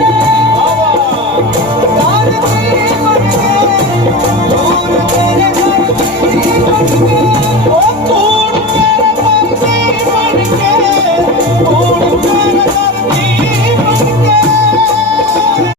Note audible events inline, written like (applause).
Thank (laughs) you.